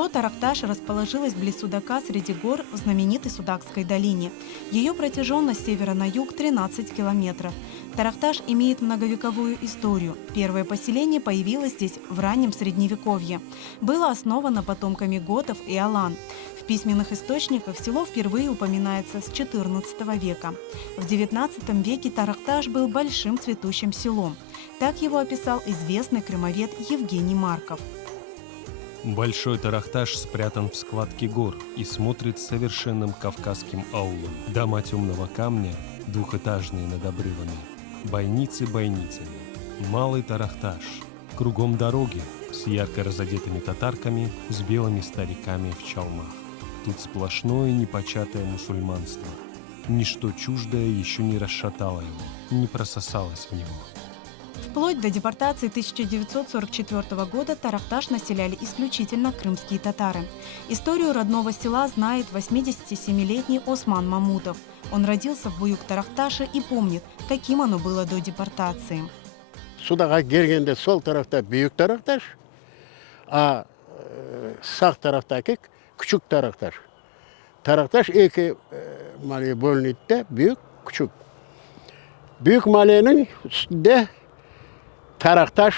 Село Тарахташ расположилось близ Судака среди гор в знаменитой Судакской долине. Ее протяженность с севера на юг 13 километров. Тарахташ имеет многовековую историю. Первое поселение появилось здесь в раннем Средневековье. Было основано потомками готов и алан. В письменных источниках село впервые упоминается с XIV века. В XIX веке Тарахташ был большим цветущим селом. Так его описал известный крымовед Евгений Марков. Большой Тарахташ спрятан в складке гор и смотрит совершенным кавказским аулом. Дома темного камня, двухэтажные над обрывами. Бойницы бойницами. Малый Тарахташ. Кругом дороги с ярко разодетыми татарками, с белыми стариками в чалмах. Тут сплошное непочатое мусульманство. Ничто чуждое еще не расшатало его, не прососалось в него. Вплоть до депортации 1944 года Тарахташ населяли исключительно крымские татары. Историю родного села знает 87-летний Осман Мамутов. Он родился в Буюк-Тарахташе и помнит, каким оно было до депортации. Судаға келгенде сол тарafta Büyük Тарахташ, а сақ тарaftaki Küçük Тарахташ. Тарахташ екі мале бөлінеді де, büyük, küçük. Büyük malenin üstünde Тарахташ,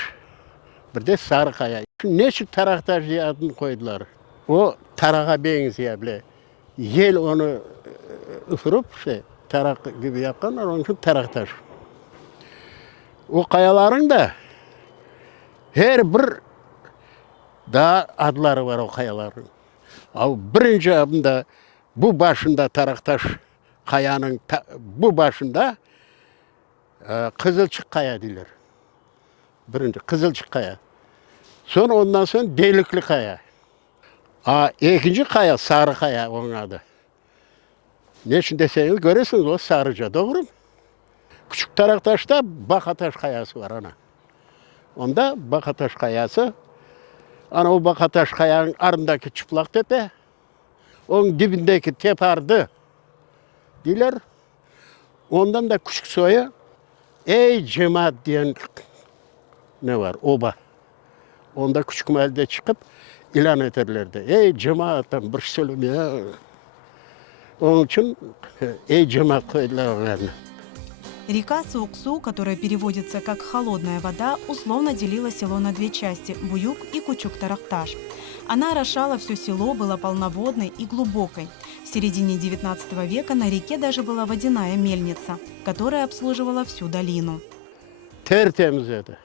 бірде Sarıkaya. Neçik Тарахташ diye adını koydular. O tarağa benziyor bile. Yel onu ısırıp tarak gibi yapkanlar, onun için Тарахташ. O kayaların da her bir daha adları var o kayaların. Birinci adında bu başında Тарахташ kayanın bu başında Kızılçık Kaya diler. Birinci Kızılçık Kaya. Sonra ondan sonra Delikli Kaya. İkinci kaya Sarı Kaya onun adı. Ne için deseniz görürsünüz o sarıca, doğru mu? Küçük Tarahtaş'ta Bakataş Kayası var ana. Onda Bakataş Kayası. Ana o Bakataş Kaya'nın ardındaki çıplak tepe. Onun dibindeki tepardı. Diler. Ondan da küçük soyu Ey Cemaat diyen ne var? Oba. Onda küçük mahallede çıkıp ilan ederlerdi. Ey cemaatten bir şey söylemiyor. Onun için ey cemaat koydular onlarına. Река Сууксу, которая переводится как «холодная вода», условно делила село на две части – Буюк и Кучук-Тарахташ. Она орошала все село, была полноводной и глубокой. В середине XIX века на реке даже была водяная мельница, которая обслуживала всю долину. Tertemiz edi.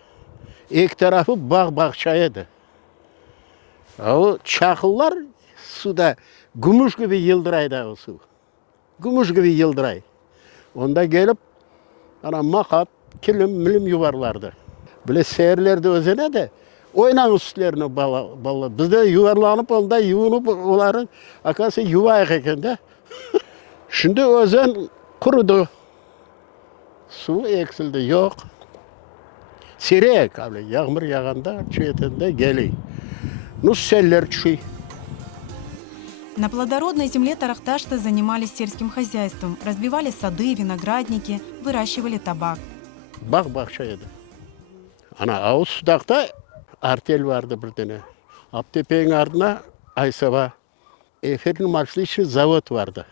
İlk tarafı bahçeydi. O çakıllar suda gümüş gibi yıldıraydı o su. Gümüş gibi yıldıray. Onda gelip ana makat, kilim, milim yuvarlardı. Böyle seyirlerdi özene de oynan üstlerine bala. Biz de yuvarlanıp onda yuvunup onların akası yuvayak eken de. Şimdi özen kurudu. Su eksildi, yok. Sirek, yağmur yağanda çöğetinde geliyor. Seller düşüyor. На плодородной земле Тарахташта занимались сельским хозяйством, разбивали сады, виноградники, выращивали табак. Bahçeydi. Ana Ağuz Sudak'ta artel vardı bir tane. Aptepe'nin ardına Aysaba. Efendim Marslı için zavod vardı.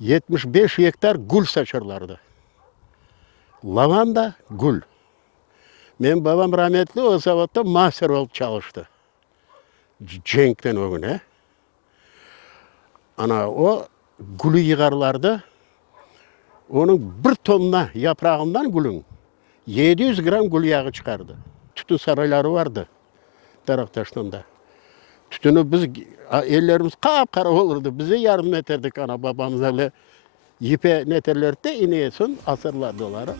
75 hektar gül saçarlardı. Lavanda, gül. Benim babam rahmetli o zavodda master olup çalıştı. Cenk'ten o güne. Ana o gülü yığarlardı. Onun bir tonla yaprağından gülün 700 gram gül yağı çıkardı. Tütün sarayları vardı Tarahtaş'tan da. Tütünü biz ellerimiz kapkara olurdu. Bize yardım ederdik ana babamıza bile. Ipe neterlerdi de ineğe son asırlardı onları.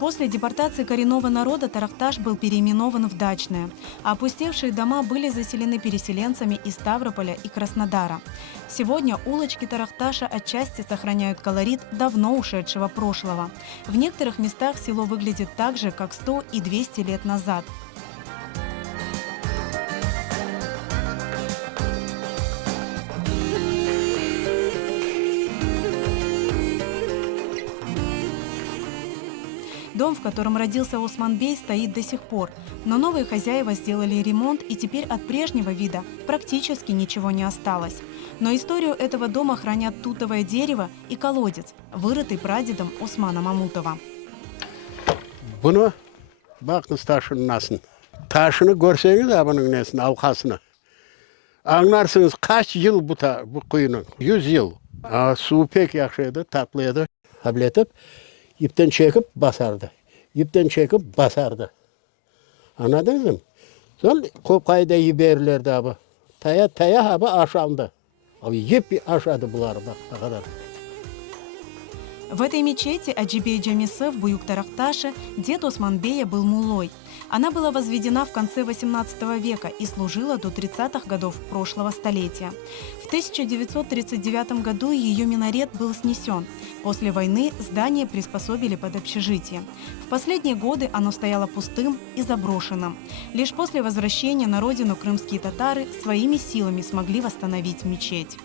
После депортации коренного народа Тарахташ был переименован в Дачное, а опустевшие дома были заселены переселенцами из Ставрополя и Краснодара. Сегодня улочки Тарахташа отчасти сохраняют колорит давно ушедшего прошлого. В некоторых местах село выглядит так же, как 100 и 200 лет назад. Дом, в котором родился Османбей, стоит до сих пор, но новые хозяева сделали ремонт, и теперь от прежнего вида практически ничего не осталось. Но историю этого дома хранят тутовое дерево и колодец, вырытый прадедом Османа Мамутова. Bunu bakınız taşının nasıl. Taşını görseniz ha bunun nesini, alkasını. Anlarsınız kaç yıl bu kuyunun? 100 yıl. Su pek yakışıydı, tatlıydı. Habletip, ipten çekip basardı. İpten çekip basardı. Anladınız mı? Sonra kopayda yiberlerdi abi. Taya abi aşağıda. Abi yep aşağıda bular bak ne kadar. В этой мечети Аджибей Джамисы в Буюк-Тарахташе дед Османбея был муллой. Она была возведена в конце XVIII века и служила до 30-х годов прошлого столетия. В 1939 году ее минарет был снесен. После войны здание приспособили под общежитие. В последние годы оно стояло пустым и заброшенным. Лишь после возвращения на родину крымские татары своими силами смогли восстановить мечеть.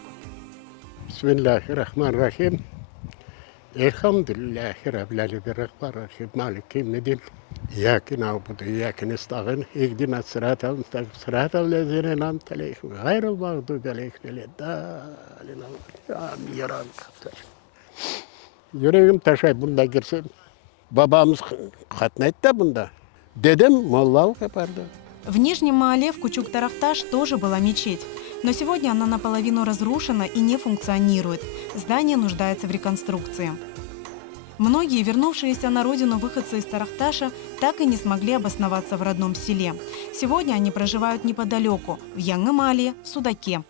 Bismillahirrahmanirrahim. Elhamdülillahi Rabbil Alemin. Maliki yevmiddin. İyyâke na'budu ve iyyâke nestaîn. İhdinas sıratal müstakîm. Sıratal lezîne en'amte aleyhim. Gayril mağdûbi aleyhim veleddâlin. Amin ya Rabbi. Yüreğim taşay bunda girsin. Babamız katnaydı da bunda. Dedem mollalık yapardı. В Нижнем Маале в Кучук-Тарахташ тоже была мечеть, но сегодня она наполовину разрушена и не функционирует. Здание нуждается в реконструкции. Многие, вернувшиеся на родину выходцы из Тарахташа, так и не смогли обосноваться в родном селе. Сегодня они проживают неподалеку, в Яңы-Маале, в Судаке.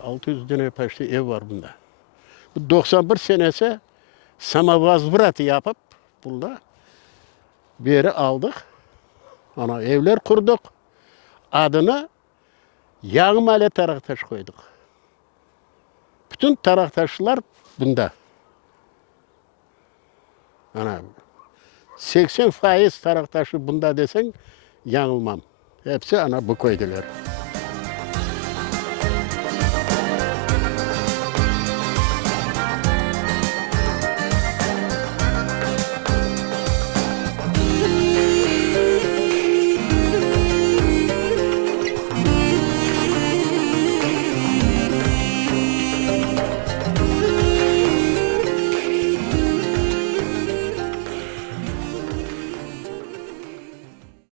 600 tane paşlı ev var bunda. Bu 91 senesi samavazbırat yapıp bunda bir yere aldık. Ana evler kurduk. Adını Yağı-Maale Taraktaş koyduk. Bütün Taraktaşlılar bunda. Ana 80% Taraktaşı bunda desen yanılmam. Hepsi ana bu koydular.